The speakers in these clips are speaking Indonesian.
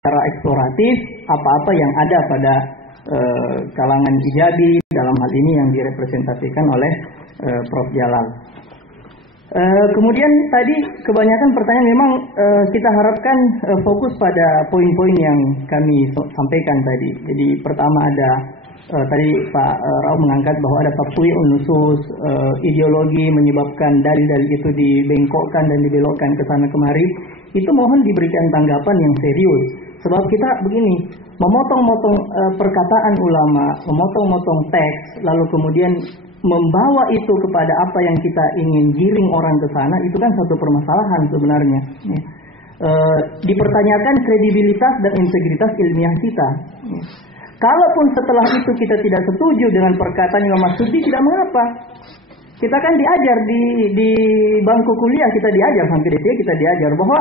secara eksploratif apa-apa yang ada pada kalangan hijabi, dalam hal ini yang direpresentasikan oleh Prof. Jalal. Kemudian tadi kebanyakan pertanyaan memang kita harapkan fokus pada poin-poin yang kami sampaikan tadi. Jadi pertama ada tadi Pak Rao mengangkat bahwa ada tafwidun nusus, ideologi menyebabkan dalil-dalil itu dibengkokkan dan dibelokkan ke sana kemari. Itu mohon diberikan tanggapan yang serius. Sebab kita begini, memotong-motong perkataan ulama, memotong-motong teks, lalu kemudian membawa itu kepada apa yang kita ingin giring orang ke sana, itu kan satu permasalahan sebenarnya. Dipertanyakan kredibilitas dan integritas ilmiah kita. Kalaupun setelah itu kita tidak setuju dengan perkataan Imam Masyudi, tidak mengapa. Kita kan diajar di bangku kuliah, kita diajar sampai di sini kita diajar bahwa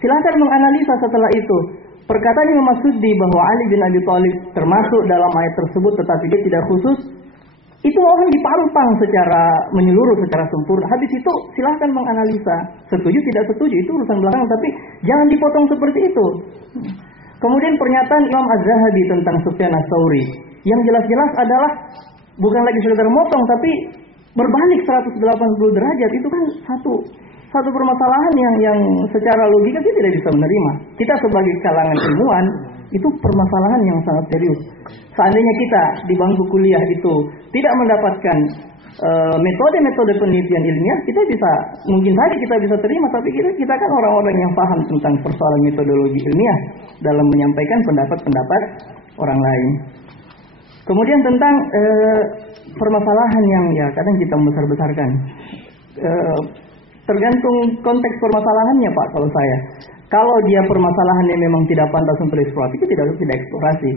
silakan menganalisa setelah itu. Perkataan Imam Masyudi bahwa Ali bin Abi Thalib termasuk dalam ayat tersebut tetapi dia tidak khusus, itu mohon dipampang secara menyeluruh, secara sempurna. Habis itu silahkan menganalisa. Setuju tidak setuju itu urusan belakangan, tapi jangan dipotong seperti itu. Kemudian pernyataan Imam Az-Zahabi tentang Sufyan Ats-Tsauri yang jelas-jelas adalah bukan lagi sekedar motong tapi berbalik 180 derajat. Itu kan satu permasalahan yang secara logika kita tidak bisa menerima. Kita sebagai kalangan ilmuwan itu permasalahan yang sangat serius. Seandainya kita di bangku kuliah itu tidak mendapatkan metode-metode penelitian ilmiah, kita bisa mungkin saja kita bisa terima, tapi kita kan orang-orang yang paham tentang persoalan metodologi ilmiah dalam menyampaikan pendapat-pendapat orang lain. Kemudian tentang permasalahan yang ya kadang kita membesar-besarkan. Tergantung konteks permasalahannya Pak, kalau saya. Kalau dia permasalahannya memang tidak pantas untuk eksplorasi, kita tidak eksplorasi.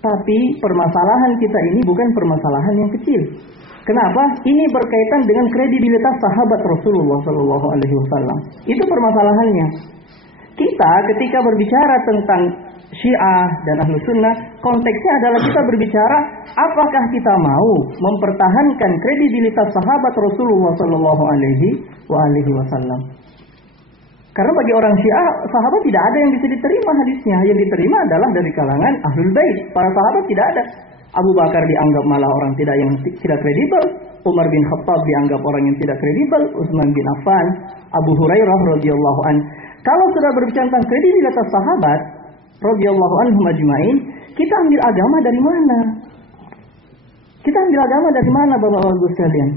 Tapi permasalahan kita ini bukan permasalahan yang kecil. Kenapa? Ini berkaitan dengan kredibilitas sahabat Rasulullah SAW. Itu permasalahannya. Kita ketika berbicara tentang Syiah dan Ahlus Sunnah, konteksnya adalah kita berbicara apakah kita mau mempertahankan kredibilitas sahabat Rasulullah SAW. Karena bagi orang Syiah, sahabat tidak ada yang bisa diterima hadisnya. Yang diterima adalah dari kalangan Ahlul Bait. Para sahabat tidak ada. Abu Bakar dianggap malah orang yang tidak kredibel. Umar bin Khattab dianggap orang yang tidak kredibel. Utsman bin Affan, Abu Hurairah radhiyallahu an. Kalau sudah berbicara tentang kredibilitas sahabat radhiyallahu anhum ajmain, kita ambil agama dari mana? Kita ambil agama dari mana, Bapak-bapak sekalian?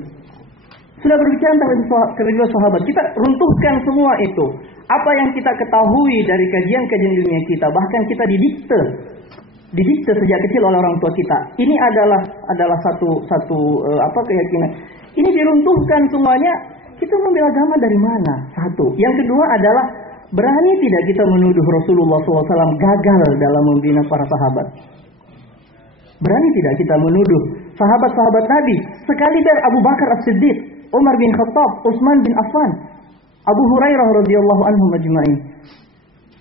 Sudah berbicara tentang kredibilitas sahabat, kita runtuhkan semua itu. Apa yang kita ketahui dari kajian-kajian ilmiah kita, bahkan kita didikte sejak kecil oleh orang tua kita. Ini adalah satu keyakinan. Ini diruntuhkan semuanya. Kita mengambil agama dari mana? Satu. Yang kedua adalah berani tidak kita menuduh Rasulullah SAW gagal dalam membina para sahabat? Berani tidak kita menuduh sahabat-sahabat Nabi, sekali dari Abu Bakar As-Siddiq, Umar bin Khattab, Utsman bin Affan, Abu Hurairah radhiyallahu anhum ajmain,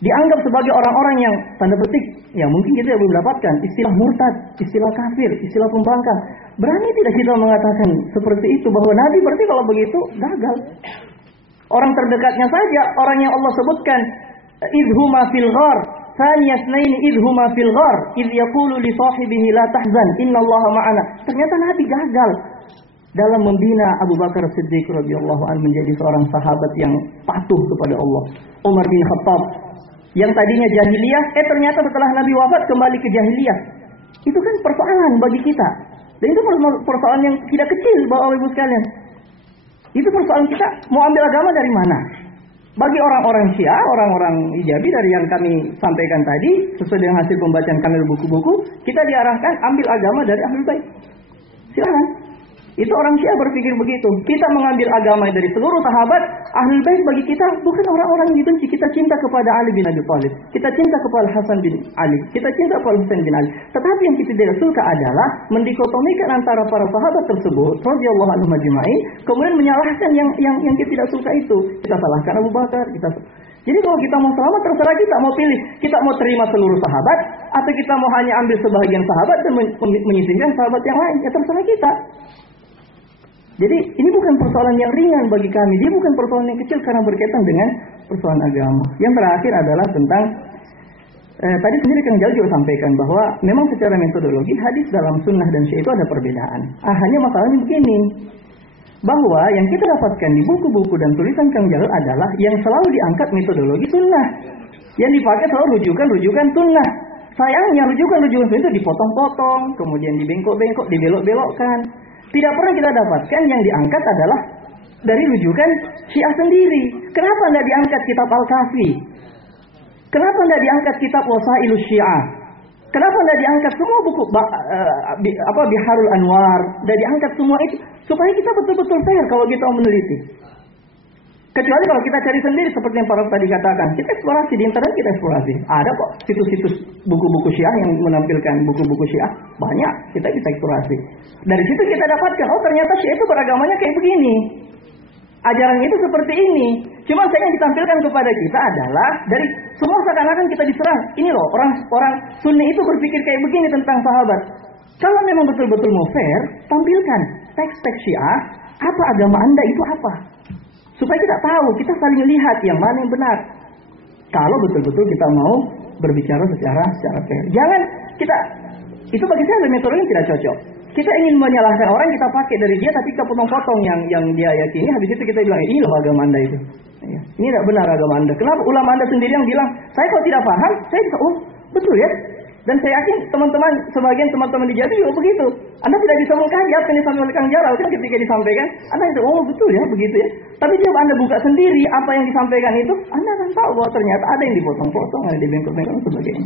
dianggap sebagai orang-orang yang tanda petik, ya mungkin kita belum dapatkan istilah murtad, istilah kafir, istilah pembangkang. Berani tidak kita mengatakan seperti itu, bahwa Nabi berarti kalau begitu gagal? Orang terdekatnya saja, orang yang Allah sebutkan idhuma fil ghar, thaniyasnaini idhuma fil ghar, idh yaqulu li sahibihi la tahzan, innallaha ma'ana. Ternyata Nabi gagal dalam membina Abu Bakar Siddiq radhiyallahu anhu menjadi seorang sahabat yang patuh kepada Allah. Umar bin Khattab yang tadinya jahiliyah, ternyata setelah Nabi wafat kembali ke jahiliyah. Itu kan persoalan bagi kita. Dan itu persoalan yang tidak kecil Bapak Ibu sekalian. Itu persoalan kita mau ambil agama dari mana? Bagi orang-orang Syiah, orang-orang hijabi dari yang kami sampaikan tadi, sesuai dengan hasil pembacaan kami buku-buku, kita diarahkan ambil agama dari Ahlul Bait. Silakan. Itu orang Syiah berpikir begitu. Kita mengambil agama dari seluruh sahabat. Ahlul Bait bagi kita bukan orang-orang yang dibenci. Kita cinta kepada Ali bin Abi Thalib. Kita cinta kepada Hasan bin Ali. Kita cinta kepada Husain bin Ali. Tetapi yang kita tidak suka adalah mendikotomikan antara para sahabat tersebut radhiyallahu anhum ajmain, kemudian menyalahkan yang kita tidak suka itu. Kita salahkan Abu Bakar. Jadi kalau kita mau selamat, terserah kita mau pilih. Kita mau terima seluruh sahabat, atau kita mau hanya ambil sebahagian sahabat dan menyisihkan sahabat yang lain. Ya terserah kita. Jadi ini bukan persoalan yang ringan bagi kami. Dia bukan persoalan yang kecil karena berkaitan dengan persoalan agama. Yang terakhir adalah tentang Tadi sendiri Kang Jal juga sampaikan bahwa memang secara metodologi hadis dalam sunnah dan syiah itu ada perbedaan. Hanya masalahnya begini, bahwa yang kita dapatkan di buku-buku dan tulisan Kang Jal adalah yang selalu diangkat metodologi sunnah, yang dipakai selalu rujukan sunnah. Sayangnya rujukan sunnah itu dipotong-potong, kemudian dibengkok-bengkok, dibelok-belokkan. Tidak pernah kita dapatkan yang diangkat adalah dari rujukan Syiah sendiri. Kenapa tidak diangkat kitab Al-Kafi? Kenapa tidak diangkat kitab Wasailus Syiah? Kenapa tidak diangkat semua buku Biharul Anwar? Tidak diangkat semua itu supaya kita betul-betul fair kalau kita mau meneliti. Kecuali kalau kita cari sendiri seperti yang Pak tadi katakan, kita eksplorasi di internet, kita eksplorasi. Ada kok situs-situs buku-buku Syiah yang menampilkan buku-buku Syiah, banyak, kita bisa eksplorasi. Dari situ kita dapatkan, oh ternyata Syiah itu beragamanya kayak begini. Ajaran itu seperti ini. Cuma saya yang ditampilkan kepada kita adalah dari semua seakan-akan kita diserang. Ini loh, orang Sunni itu berpikir kayak begini tentang sahabat. Kalau memang betul-betul mau fair, tampilkan teks-teks Syiah, apa agama Anda itu apa. Supaya kita tahu, kita saling lihat yang mana yang benar. Kalau betul-betul kita mau berbicara secara fair. Jangan kita, itu bagi saya metode yang tidak cocok. Kita ingin menyalahkan orang, kita pakai dari dia, tapi kita potong-potong yang dia yakini. Habis itu kita bilang, ini loh agama Anda itu. Ya. Ini tidak benar agama Anda. Kenapa ulama Anda sendiri yang bilang, saya kalau tidak paham, saya bisa, oh betul ya. Dan saya yakin teman-teman, sebagian teman-teman di Jawa juga begitu. Anda tidak bisa mengkaji apa yang disampaikan oleh Kang Jalal kan ketika disampaikan, Anda bisa, oh betul ya begitu ya. Tapi coba Anda buka sendiri apa yang disampaikan itu, Anda akan tahu bahwa ternyata ada yang dipotong-potong, ada yang dibengkok-bengkok dan sebagainya.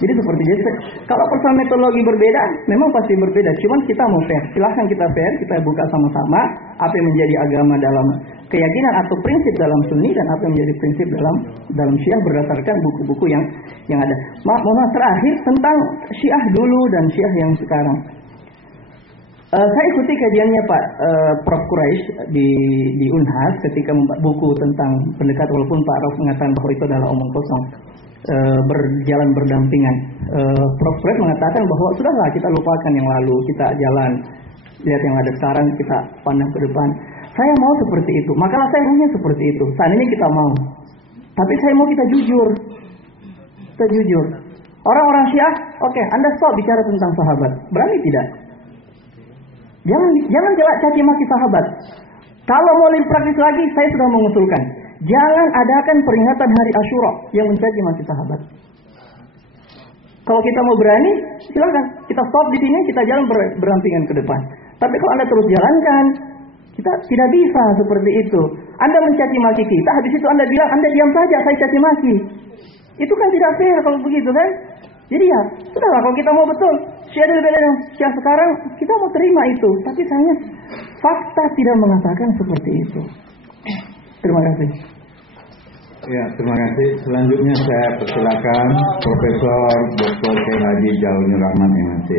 Jadi seperti itu. Kalau persoalan metodologi berbeda, memang pasti berbeda. Cuman kita mau fair. Silahkan kita fair, kita buka sama-sama apa yang menjadi agama dalam keyakinan atau prinsip dalam Sunni dan apa yang menjadi prinsip dalam Syiah berdasarkan buku-buku yang ada. Mohon terakhir tentang Syiah dulu dan Syiah yang sekarang. Saya ikuti kajiannya Pak Prof Quraisy di Unhas ketika membuat buku tentang pendekatan, walaupun Pak Rauf mengatakan bahwa itu adalah omong kosong. Berjalan berdampingan. Prof Quraisy mengatakan bahwa sudahlah kita lupakan yang lalu, kita jalan lihat yang ada sekarang, kita pandang ke depan. Saya mau seperti itu, makalah saya maunya seperti itu. Seandainya kita mau, tapi saya mau kita jujur. Kita jujur. Orang-orang Syiah, oke, Anda stop bicara tentang sahabat. Berani tidak? Jangan caci maki sahabat. Kalau mau lebih praktis lagi, saya sudah mengusulkan, jangan adakan peringatan hari Asyura yang mencaci maki sahabat. Kalau kita mau berani, silakan kita stop di sini, kita jalan berdampingan ke depan. Tapi kalau Anda terus jalankan, kita tidak bisa seperti itu. Anda mencaci maki kita, habis itu Anda bilang, Anda diam saja, saya caci maki. Itu kan tidak fair kalau begitu kan? Jadi ya, sudahlah kalau kita mau betul, Syiah beda dengan Syiah sekarang, kita mau terima itu. Tapi sayangnya fakta tidak mengatakan seperti itu. Terima kasih. Ya, terima kasih. Selanjutnya saya persilakan Profesor Dr. Haji Jalnur Rahman MSc.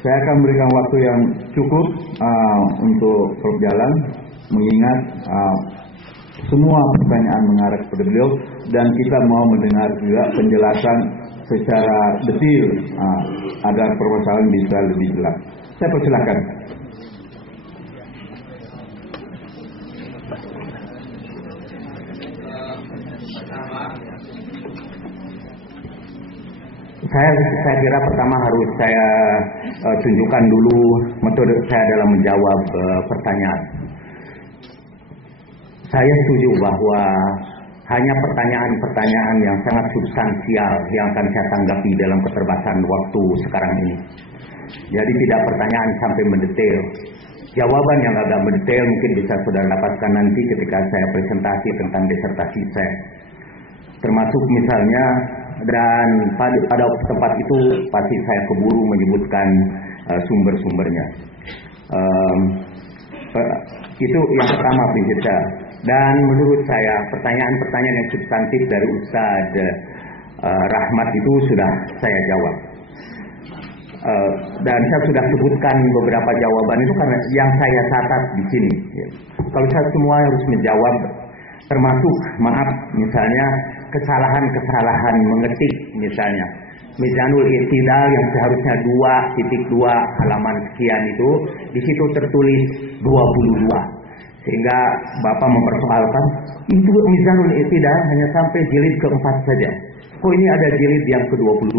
Saya akan berikan waktu yang cukup untuk Prof. Jalan, mengingat semua pertanyaan mengarah kepada beliau dan kita mau mendengar juga penjelasan secara detail agar permasalahan bisa lebih jelas. Saya persilakan. Saya kira pertama harus saya tunjukkan dulu metode saya dalam menjawab pertanyaan. Saya setuju bahwa hanya pertanyaan-pertanyaan yang sangat substansial yang akan saya tanggapi dalam keterbatasan waktu sekarang ini. Jadi tidak pertanyaan sampai mendetail. Jawaban yang agak mendetail mungkin bisa saudara dapatkan nanti ketika saya presentasi tentang disertasi saya. Termasuk misalnya, dan pada tempat itu pasti saya keburu menyebutkan sumber-sumbernya. Itu yang pertama prinsip saya. Dan menurut saya pertanyaan-pertanyaan yang substantif dari Ustaz Rahmat itu sudah saya jawab. Dan saya sudah sebutkan beberapa jawaban itu karena yang saya catat di sini. Kalau saya semua harus menjawab, termasuk maaf misalnya kesalahan-kesalahan mengetik misalnya. Mizanul I'tidal yang seharusnya 2.2 halaman sekian itu di situ tertulis 22. Sehingga Bapak mempersoalkan itu Mizanul I'tidal hanya sampai jilid ke-4 saja. Oh ini ada jilid yang ke-22.